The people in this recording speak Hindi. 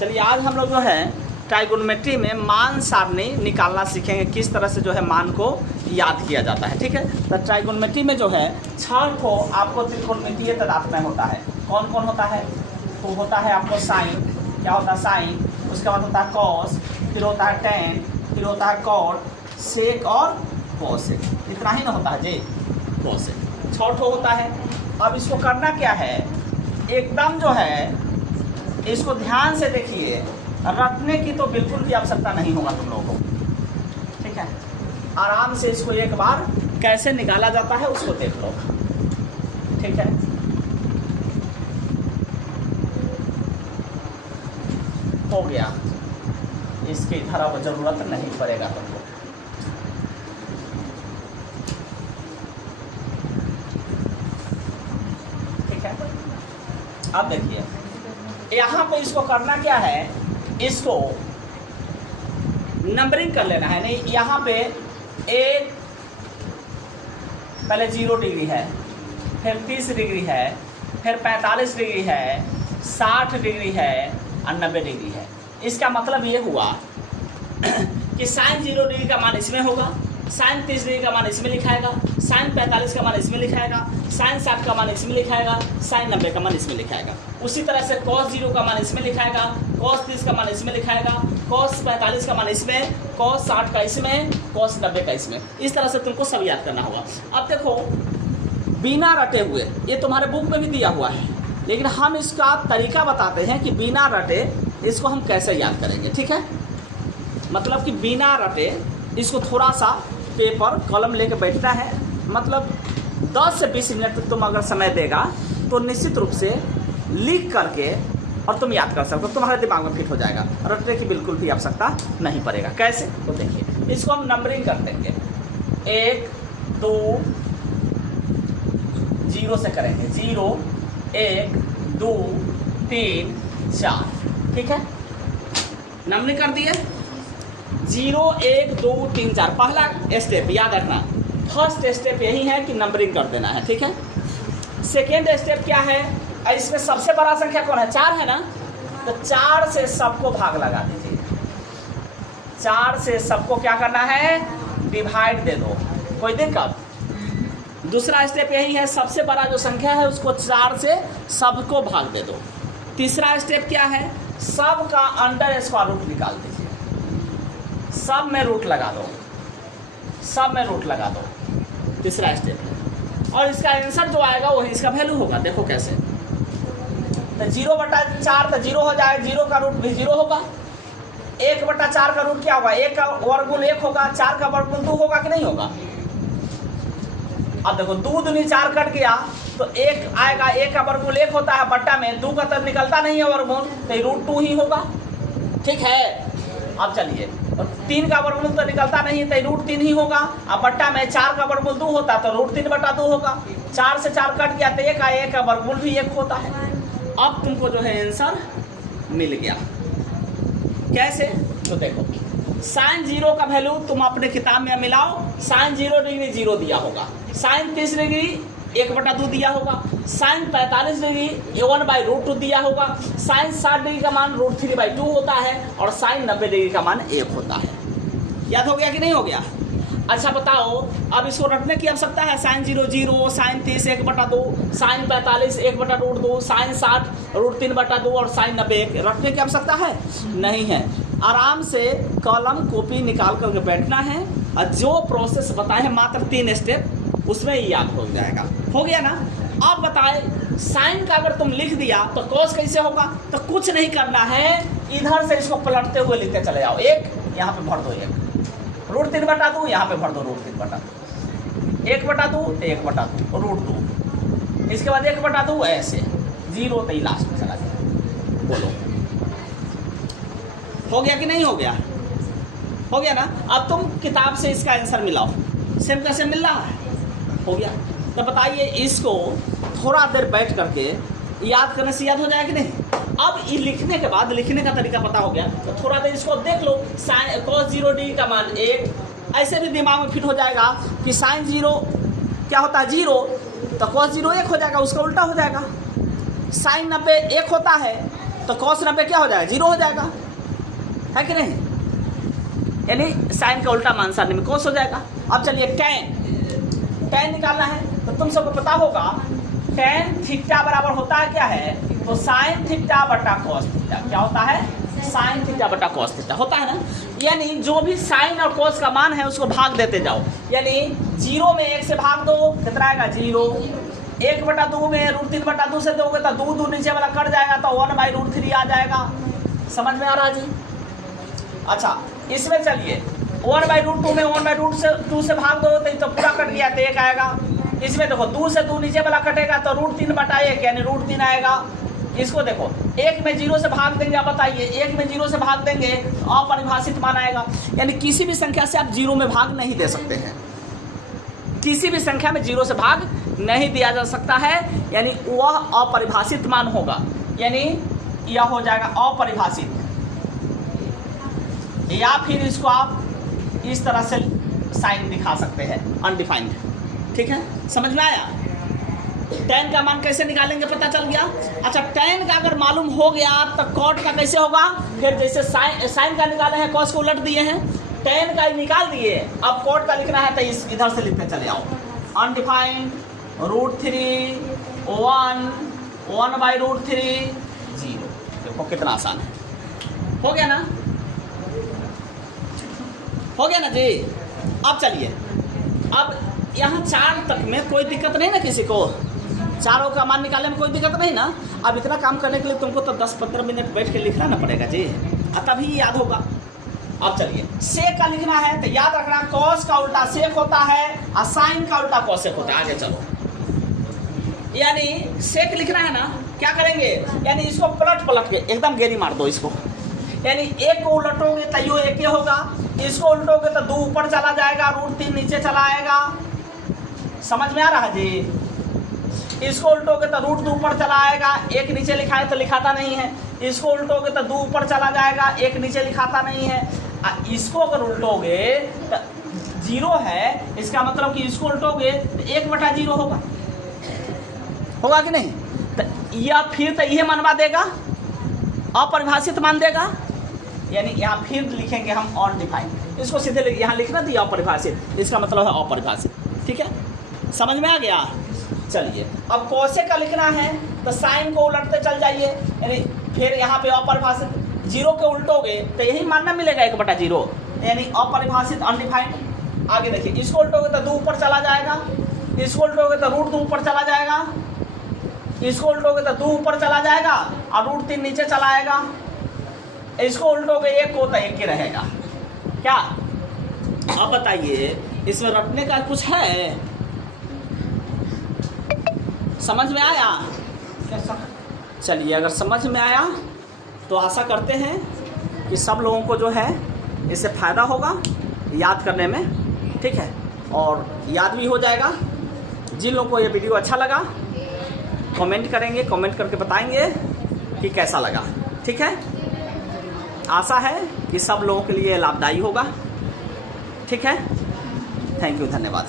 चलिए आज हम लोग जो है ट्राइगोनोमेट्री में मान सारणी निकालना सीखेंगे, किस तरह से जो है मान को याद किया जाता है। ठीक है, तो ट्राइगोनोमेट्री में जो है 6 ठो आपको त्रिकोणमितीय तदात्मय होता है। कौन कौन होता है? तो होता है आपको साइन, क्या होता है साइन, उसके बाद होता है कॉस, फिर होता है टेन, फिर होता है कॉट, सेक और कोसेक। इतना ही ना होता है जी, कोसेक 6 ठो होता है। अब इसको करना क्या है, एकदम जो है इसको ध्यान से देखिए, रटने की तो बिल्कुल भी आवश्यकता नहीं होगा तुम लोगों को। ठीक है, आराम से इसको एक बार कैसे निकाला जाता है उसको देख लो। ठीक है, हो गया, इसकी इधर अब जरूरत नहीं पड़ेगा तुमको। ठीक है, अब देखिए यहाँ पे इसको करना क्या है, इसको नंबरिंग कर लेना है। नहीं, यहाँ पे एक पहले 0 डिग्री है, फिर 30 डिग्री है, फिर 45 डिग्री है, 60 डिग्री है और 90 डिग्री है। इसका मतलब ये हुआ कि साइन 0 डिग्री का मान इसमें होगा, साइन 30 डिग्री का मान इसमें लिखाएगा, साइन 45 का मान इसमें लिखाएगा, साइन 60 का मान इसमें लिखाएगा, साइन 90 का मान इसमें लिखाएगा। उसी तरह से कॉस 0 का मान इसमें लिखाएगा, कॉस 30 का मान इसमें लिखाएगा, कॉस 45 का मान इसमें, कॉस 60 का इसमें, कॉस 90 का इसमें। इस तरह से तुमको सब याद करना होगा। अब देखो, बिना रटे हुए, ये तुम्हारे बुक में भी दिया हुआ है, लेकिन हम इसका तरीका बताते हैं कि बिना रटे इसको हम कैसे याद करेंगे। ठीक है, मतलब कि बिना रटे इसको थोड़ा सा पेपर कलम लेके बैठना है। मतलब 10 से 20 मिनट तक तुम अगर समय देगा तो निश्चित रूप से लिख करके और तुम याद कर सकते हो, तुम्हारे दिमाग में फिट हो जाएगा। रटने की बिल्कुल भी आवश्यकता नहीं पड़ेगा। कैसे? तो देखिए, इसको हम नंबरिंग कर देंगे, 1 2 0 से करेंगे, 0 1 2 3 4। ठीक है, नंबरिंग कर दिए, 0 1 2 3 4 पहला स्टेप याद रखना। फर्स्ट स्टेप यही है कि नंबरिंग कर देना है। ठीक है, सेकेंड स्टेप क्या है, इसमें सबसे बड़ा संख्या कौन है? 4 है ना, तो 4 से सबको भाग लगा दीजिए। 4 से सबको क्या करना है, डिवाइड दे दो, कोई दिक्कत? दूसरा स्टेप यही है, सबसे बड़ा जो संख्या है उसको 4 से सबको भाग दे दो। तीसरा स्टेप क्या है, सब का अंडर स्क्वायर रूट निकाल दीजिए, सब में रूट लगा दो, सब में रूट लगा दो। तीसरा स्टेप है, और इसका आंसर जो आएगा वही इसका वैल्यू होगा। देखो कैसे, तो 0/4 तो 0 हो जाएगा, 0 का रूट भी 0 होगा। 1/4 का रूट क्या होगा, 1 का वर्गमूल 1 होगा, 4 का वर्गमूल 2 होगा कि नहीं होगा? अब देखो 2 दूनी 4 कट गया तो 1 आएगा, 1 का वर्गमूल 1 होता है, बट्टा में 2 का तब निकलता नहीं है वर्गमूल, तो रूट 2 ही होगा। ठीक है, अब चलिए, और 3 का वर्गमूल तो निकलता नहीं है, तो रूट 3 ही होगा। अब बट्टा में 4 का वर्गमूल 2 होता तो रूट 3/2 होगा। 4 से 4 कट गया तो 1 का वर्गमूल भी 1 होता है। अब तुमको जो है आंसर मिल गया। कैसे? तो देखो, साइन 0 का वैल्यू तुम अपने किताब में मिलाओ, साइन 0 डिग्री 0 दिया होगा, साइन 30 डिग्री 1/2 दिया होगा, साइन 45 डिग्री 1/√2 दिया होगा, साइन 60 डिग्री का मान √3/2 होता है, और साइन 90 डिग्री का मान 1 होता है। याद हो गया कि नहीं हो गया? अच्छा बताओ, अब इसको रटने की आवश्यकता है, साइन 0 0, साइन 30 1/2, साइन 45 1/√2, साइन 60 √3/2 और साइन 90 1। रटने की आवश्यकता है नहीं है। आराम से कलम कॉपी निकाल करके बैठना है, और जो प्रोसेस बताए हैं मात्र 3 स्टेप, उसमें ही याद हो जाएगा। हो गया ना? अब बताए, साइन का अगर तुम लिख दिया तो कॉस कैसे होगा? तो कुछ नहीं करना है, इधर से इसको पलटते हुए लिखते चले जाओ। 1 यहाँ पे भर दो, 1 √3/2 यहाँ पे भर दो, √3/2, 1/2 1/2 √2, इसके बाद 1/2 ऐसे, 0 तो लास्ट में चला गया। बोलो, हो गया कि नहीं हो गया? हो गया ना? अब तुम किताब से इसका आंसर मिलाओ, सेम कैसे मिल रहा है? हो गया। तो बताइए, इसको थोड़ा देर बैठ करके याद करने से याद हो जाएगा कि नहीं? अब ये लिखने के बाद, लिखने का तरीका पता हो गया तो थोड़ा देर इसको देख लो, साइन cos 0 डिग्री का मान 1, ऐसे भी दिमाग में फिट हो जाएगा कि साइन 0 क्या होता है 0, तो cos 0 1 हो जाएगा, उसका उल्टा हो जाएगा। साइन 90 1 होता है तो cos 90 क्या हो जाएगा, 0 हो जाएगा, है कि नहीं, यानी साइन का उल्टा मान सारणी में cos हो जाएगा। अब चलिए tan निकालना है, तो तुम सबको पता होगा tan थीटा बराबर होता है क्या है, तो साइन थीटा बटा cos थीटा, क्या होता है, साइन थीटा बटा cos थीटा होता है ना। यानी जो भी साइन और cos का मान है उसको भाग देते जाओ, यानी 0 में 1 से भाग दो, कितना आएगा 0, 1/2 में √3/2 से दोगे तो 2 नीचे वाला कट जाएगा तो 1/√3 आ जाएगा। समझ में आ रहा जी? अच्छा इसमें चलिए 1/√2 में 1/2 से भाग दो तो पूरा कट गया तो 1 आएगा। इसमें देखो 2 से 2 नीचे वाला कटेगा तो √3/1 यानी √3 आएगा। इसको देखो 1 में 0 से भाग देंगे, आप बताइए 1 में 0 से भाग देंगे अपरिभाषित मान आएगा, यानी किसी भी संख्या से आप 0 में भाग नहीं दे सकते हैं, किसी भी संख्या में 0 से भाग नहीं दिया जा सकता है, यानी वह अपरिभाषित मान होगा, यानी यह हो जाएगा अपरिभाषित, या फिर इसको आप इस तरह से साइन दिखा सकते हैं अनडिफाइंड। ठीक है, समझ में आया? tan का मान कैसे निकालेंगे पता चल गया। अच्छा tan का अगर मालूम हो गया तो cot का कैसे होगा, फिर जैसे साइन का निकाले हैं cos को उलट दिए हैं, tan का निकाल दिए, अब cot का लिखना है तो इधर से लिखते चले आओ, अनडिफाइंड √3 1/√3 0। देखो कितना आसान है, हो गया ना, हो गया ना जी। अब चलिए, अब यहाँ 4 तक में कोई दिक्कत नहीं ना, किसी को चारों का मान निकालने में कोई दिक्कत नहीं ना। अब इतना काम करने के लिए तुमको तो 10-15 मिनट बैठ के लिखना ना पड़ेगा जी, तभी याद होगा। अब चलिए सेक का लिखना है तो याद रखना cos का उल्टा सेक होता है और साइन का उल्टा कोसेक होता है। आगे चलो, यानी सेक लिखना है ना, क्या करेंगे, यानी इसको पलट के एकदम गेरी मार दो इसको, यानी 1 को उलटोगे तो यो 1 होगा, इसको उल्टोगे तो 2 ऊपर चला जाएगा, √3 नीचे चला आएगा। समझ में आ रहा है जी? इसको उल्टोगे तो √2 ऊपर चला आएगा, 1 नीचे लिखा है तो लिखाता नहीं है, इसको उल्टोगे तो 2 ऊपर चला जाएगा, 1 नीचे लिखाता नहीं है। इसको अगर उल्टोगे तो 0 है, इसका मतलब कि इसको उल्टोगे तो 1/0 होगा, होगा कि नहीं? तो या फिर तो यह मनवा देगा, अपरिभाषित मान देगा, यानी यहाँ फिर लिखेंगे हम अनडिफाइंड, इसको सीधे यहाँ लिखना दिया अपरिभाषित, इसका मतलब है अपरिभाषित। ठीक है, समझ में आ गया? चलिए अब कोसेक का लिखना है तो साइन को उलटते चल जाइए, यानी फिर यहाँ पे अपरिभाषित, 0 के उल्टोगे तो यही मानना मिलेगा 1/0, यानी अपरिभाषित अनडिफाइंड। आगे देखिए, इसको उल्टोगे तो 2 ऊपर चला जाएगा, इसको उल्टोगे तो √2 ऊपर चला जाएगा, इसको उल्टोगे तो 2 ऊपर चला जाएगा और √3 नीचे चला आएगा, इसको उल्टोगे 1 को तो 1 ही रहेगा। क्या अब बताइए इसमें रटने का कुछ है? समझ में आया? चलिए अगर समझ में आया तो आशा करते हैं कि सब लोगों को जो है इससे फ़ायदा होगा याद करने में। ठीक है, और याद भी हो जाएगा। जिन लोगों को ये वीडियो अच्छा लगा कमेंट करेंगे, कमेंट करके बताएंगे कि कैसा लगा। ठीक है, आशा है कि सब लोगों के लिए लाभदायी होगा। ठीक है, थैंक यू, धन्यवाद।